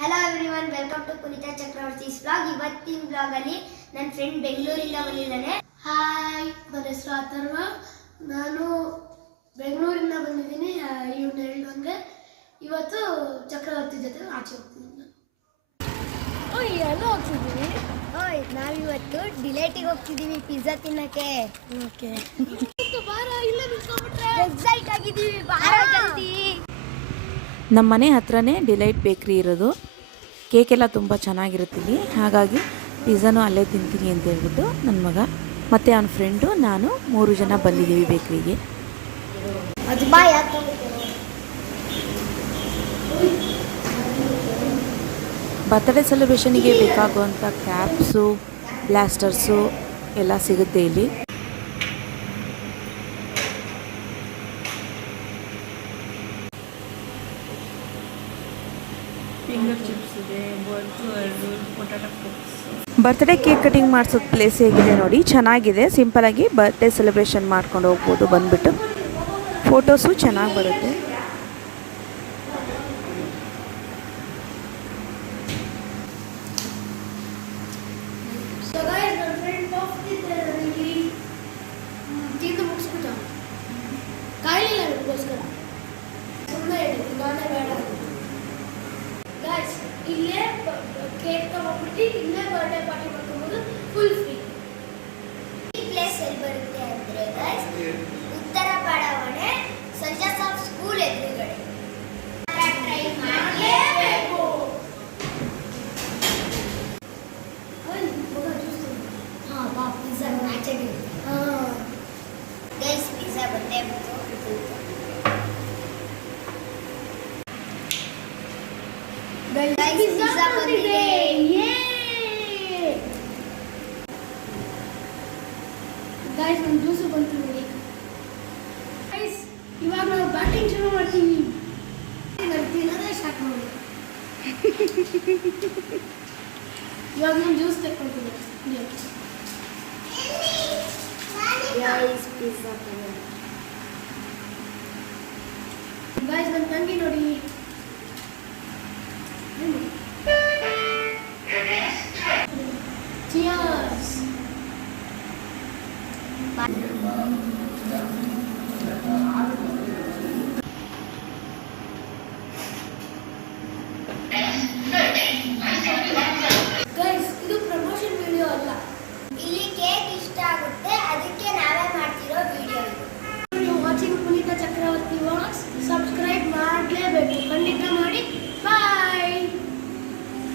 Hello everyone, welcome to Punitha Chakravarthi's blog. ಇವತ್ತಿನ blog ಅಲ್ಲಿ ನನ್ನ ಫ್ರೆಂಡ್ ಬೆಂಗಳೂರಿಂದ ಬಂದಿದ್ದಾನೆ. ಹಾಯ್, ನನ್ನ ಹೆಸರು ಅಥರ್ವ. ನಾನು ಬೆಂಗಳೂರಿಂದ ಬಂದಿದ್ದೀನಿ. ಇವನು ಹೇಳಿದಂಗೆ ಇವತ್ತು ಚಕ್ರವರ್ತಿ ಜೊತೆ ಆಚೆ ಹೋಗ್ತಿದ್ದೀನಿ. ಎಲ್ಲ ಹೋಗ್ತಿದ್ದೀನಿ. ನಾವಿವತ್ತು ಡಿಲೈಟಿಗೆ ಹೋಗ್ತಿದ್ದೀವಿ ಪಿಜ್ಜಾ ತಿನ್ನಕ್ಕೆ. ಓಕೆ, ಎಕ್ಸೈಟ್ ಆಗಿದ್ದೀವಿ. ನಮ್ಮ ಮನೆ ಹತ್ರನೇ ಡಿಲೈಟ್ ಬೇಕ್ರಿ ಇರೋದು. ಕೇಕ್ ಎಲ್ಲ ತುಂಬ ಚೆನ್ನಾಗಿರುತ್ತೆ ಇಲ್ಲಿ. ಹಾಗಾಗಿ ಪಿಜ್ಜಾನು ಅಲ್ಲೇ ತಿಂತೀನಿ ಅಂತ ಹೇಳ್ಬಿಟ್ಟು ನನ್ನ ಮಗ ಮತ್ತು ಅವನ ಫ್ರೆಂಡು ನಾನು 3 ಜನ ಬಂದಿದ್ದೀವಿ ಬೇಕ್ರಿಗೆ. ಬರ್ತ್ಡೇ ಸೆಲೆಬ್ರೇಷನಿಗೆ ಬೇಕಾಗುವಂಥ ಕ್ಯಾಪ್ಸು, ಬ್ಲಾಸ್ಟರ್ಸು ಎಲ್ಲ ಸಿಗುತ್ತೆ ಇಲ್ಲಿ. ಬರ್ತ್ಡೇ ಕೇಕ್ ಕಟಿಂಗ್ ಮಾಡಿಸೋದು ಪ್ಲೇಸ್ ಹೇಗಿದೆ ನೋಡಿ, ಚೆನ್ನಾಗಿದೆ. ಸಿಂಪಲಾಗಿ ಬರ್ತ್ಡೇ ಸೆಲೆಬ್ರೇಷನ್ ಮಾಡ್ಕೊಂಡು ಹೋಗ್ಬೋದು. ಬಂದುಬಿಟ್ಟು ಫೋಟೋಸು ಚೆನ್ನಾಗಿ ಬರುತ್ತೆ. ಇಲ್ಲೇ ಕೇಕ್ ತಗೊಂಡ್ಬಿಟ್ಟು ಇಲ್ಲೇ ಬರ್ಡೇ ಪಾರ್ಟಿ ಮಾಡ್ಕೊಬೋದು, ಫುಲ್ ಫ್ರೀ. ಈ ಪ್ಲೇಸ್ ಎಲ್ಲಿ ಬರುತ್ತೆ ಅಂದ್ರೆ ಗೈಸ್, ಉತ್ತರ ಬಡಾವಣೆ ಸಂಜೆ ಸಾಫ್ ಸ್ಕೂಲ್ ಎದುರುಗಡೆ. ಟ್ರೈ ಮಾಡಲೇಬೇಕು. ಪಿಜ್ಜಾ ಮ್ಯಾಚಲ್ಲಿ ಗೈಸ್, ಪಿಜ್ಜಾ ಬಂದೇ ಬಂತು. ಪಿಜ್ಜಾ ಬಂದಿದೆ. ಗೈಸ್, ನಮ್ಮ ಜ್ಯೂಸು ಬಂತು ನೋಡಿ. ಗೈಸ್, ಇವಾಗ ನಾವು ಬ್ಯಾಟಿಂಗ್ ಶುರು ಮಾಡ್ತೀವಿ. ನಾನು ತಿನ್ನೋದೇ ಸ್ಟಾರ್ಟ್ ಮಾಡಿ. ಇವಾಗ ನಾನು ಜ್ಯೂಸ್ ತೆಕ್ಕೊಳ್ತೀನಿ. ಗೈಸ್, ನನ್ನ ತಂಗಿ ನೋಡಿ. Cheers.